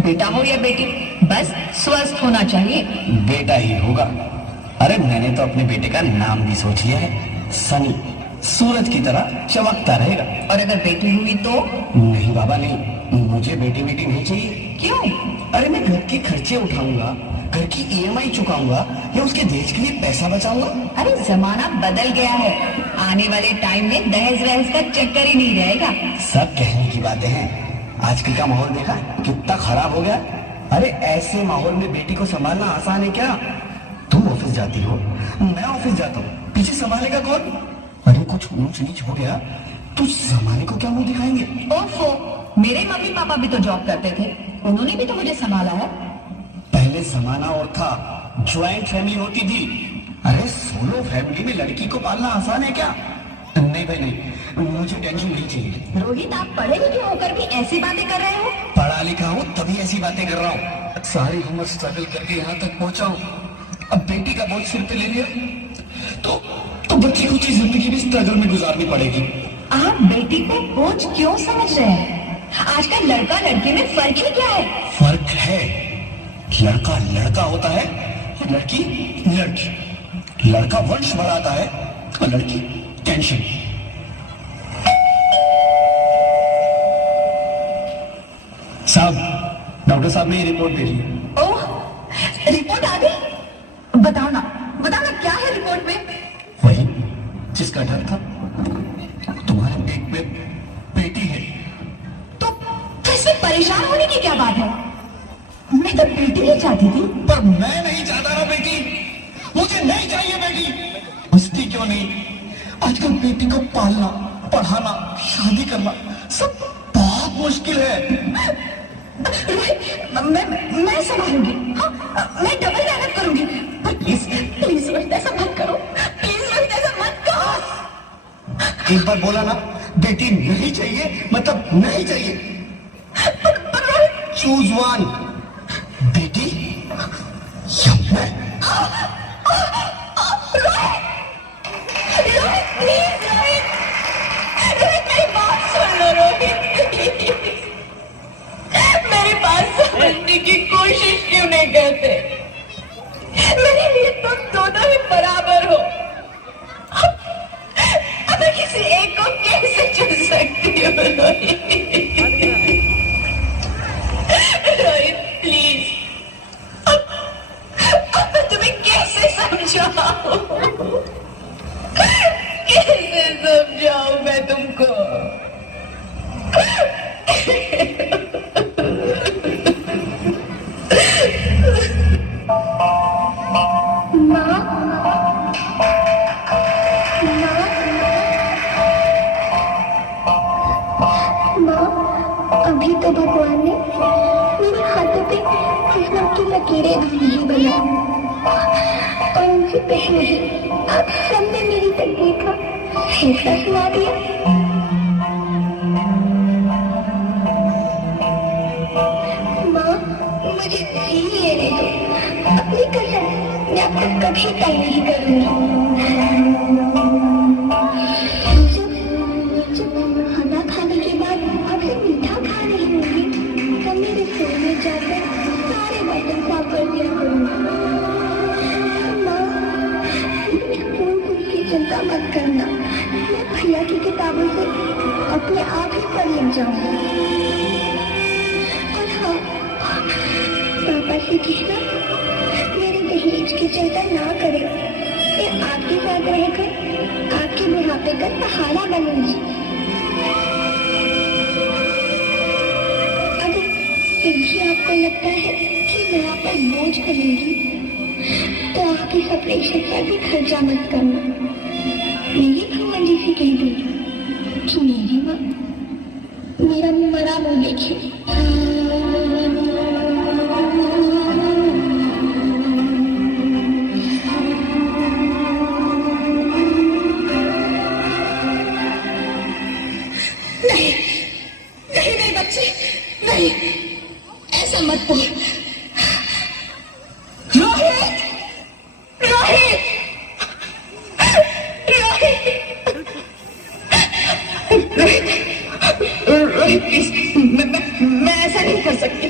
बेटा हो या बेटी, बस स्वस्थ होना चाहिए। बेटा ही होगा। अरे मैंने तो अपने बेटे का नाम भी सोच लिया है, सनी। सूरज की तरह चमकता रहेगा। और अगर बेटी हुई तो? नहीं बाबा नहीं, मुझे बेटी बेटी नहीं चाहिए। क्यों? अरे मैं घर के खर्चे उठाऊंगा, घर की ईएमआई चुकाऊंगा या उसके दहेज के लिए पैसा बचाऊंगा। अरे जमाना बदल गया है, आने वाले टाइम में दहेज वहेज का चक्कर ही नहीं रहेगा। सब कहने की बातें हैं, आजकल का माहौल देखा कितना खराब हो गया। अरे ऐसे माहौल में बेटी को संभालना आसान है क्या? तुम ऑफिस जाती हो, मैं ऑफिस जाता हूँ, पीछे संभालेगा कौन? अरे कुछ ऊंच नीच हो गया तो जमाने को क्या मुंह दिखाएंगे? ओफो, मेरे मम्मी पापा भी तो जॉब करते थे, उन्होंने भी तो मुझे संभाला है। पहले जमाना और था, ज्वाइंट फैमिली होती थी। अरे सोलो फैमिली में लड़की को पालना आसान है क्या? नहीं भाई नहीं, मुझे टेंशन नहीं चाहिए। रोहित, आप पढ़े लिखे होकर भी ऐसी बातें कर रहे हो? पढ़ा लिखा हूँ तभी ऐसी बातें कर रहा हूँ। सारी उम्र स्ट्रगल करके यहाँ तक पहुँचा हूँ, अब बेटी का बोझ सिर पे ले लिया तो बच्ची कुछ ही जिंदगी भी स्ट्रगल में गुजारनी पड़ेगी। आप बेटी को बोझ क्यों समझ रहे हैं? आजकल लड़का लड़की में फर्क ही क्या है? फर्क है, लड़का लड़का होता है, लड़की लड़की। लड़का वंश बढ़ाता है और लड़की टेंशन। साहब, डॉक्टर साहब ने ये रिपोर्ट भेजी है। ओह, रिपोर्ट आ गई? बताओ ना क्या है रिपोर्ट में? वही जिसका डर था, तुम्हारे पेट में बेटी है। तो इसमें परेशान होने की क्या बात है? मैं तो बेटी ही चाहती थी। पर मैं नहीं चाहता ना बेटी, मुझे नहीं चाहिए बेटी। बचती क्यों नहीं? आजकल बेटी को पालना, पढ़ाना, शादी करना सब बहुत मुश्किल है। मैं संभालूंगी। हाँ, मैं डबल मेहनत करूंगी। पर प्लीज रोहित ऐसा मत करो, प्लीज रोहित ऐसा मत करो। एक बार बोला ना, बेटी नहीं चाहिए मतलब नहीं चाहिए। पर रोहित, चूज वन, बेटी या मैं। रोहित प्लीज, रोहित मेरी बात सुन लो रोहित, मेरी बात समझने की कोशिश क्यों नहीं करते? मेरे लिए तुम दोनों ही बराबर हो। अब मैं किसी एक को कैसे चुन सकती हूँ रोहित प्लीज, अब मैं तुम्हें कैसे समझाऊं? कैसे समझाऊं मैं तुमको? अभी तो भगवान ने मेरे हाथों पे किस्मत की लकीरें नहीं बनाई और उनसे पहले ही आप सबने मेरी तकदीर का फैसला सुना दिया। माँ, मुझे जी लेने दो, अपनी कसम मैं आपको कभी तंग नहीं करूंगी। खाना खाने के बाद आपसे मीठा खा रही होंगी, तब मेरे रसोई में जाकर सारे बर्तन साफ कर दिया करूंगी। माँ, स्कूल की चिंता मत करना, मैं भैया की किताबों से अपने आप ही पढ़ लिख जाऊंगी। और हाँ, पापा से कहना मेरे दहेज की चिंता ना करें, मैं आपके साथ रहकर आपके बुढ़ापे का सहारा बनूंगी। अगर फिर भी आपको लगता है कि मैं आप पर बोझ बनूंगी, तो आप इस ऑपरेशन पर भी खर्चा मत करना। मेरी भगवान जी से कह दूंगी कि मेरी माँ मेरा मरा मुंह देखिए। नहीं बच्चे, नहीं, ऐसा मत बोल। रोहित, रोहित, रोहित, रोहित प्लीज, मैं ऐसा नहीं कर सकती।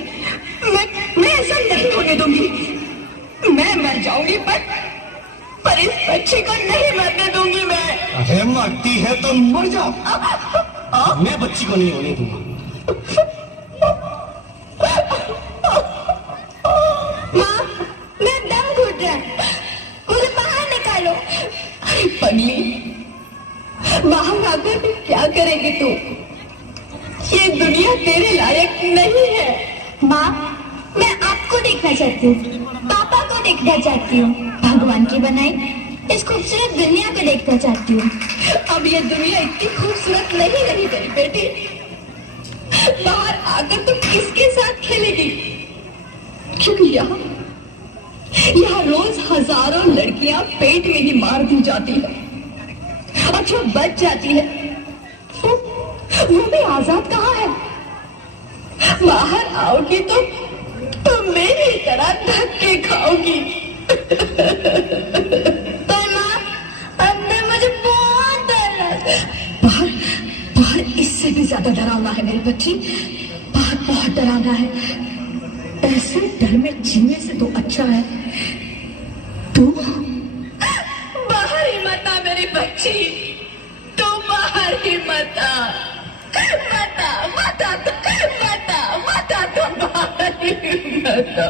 बच्ची को नहीं मरने दूंगी मैं। अरे मरती है तो मर जाओ, मैं बच्ची को नहीं होने दूंगा। माँ, मैं दम घुट रहा है, मुझे बाहर निकालो। अरे पगली, बाहर आकर भी क्या करेगी तू? ये दुनिया तेरे लायक नहीं है। माँ, मैं आपको देखना चाहती हूँ, पापा को देखना चाहती हूँ, भगवान की बनाई इस खूबसूरत दुनिया को देखना चाहती हूँ। अब ये दुनिया इतनी खूबसूरत नहीं रही मेरी बेटी। बाहर आकर तुम किसके साथ खेलेगी? क्योंकि यहाँ रोज हजारों लड़कियां पेट में ही मार दी जाती है और जो बच जाती है वो भी आजाद कहाँ है? बाहर आओगी तो मेरी तरह धक्के खाओगी। पर माँ, अंदर मुझे बहुत डर लगता है। बाहर बाहर इससे भी ज्यादा डरावना है मेरी बच्ची। बाहर बहुत डरावना है। ऐसे डर में जीने से तो अच्छा है तू बाहर ही मत आ मेरी बच्ची। तू बाहर ही मत आ, मत आ, मत आ, मत आ, मत आ, तू बाहर ही मत आ।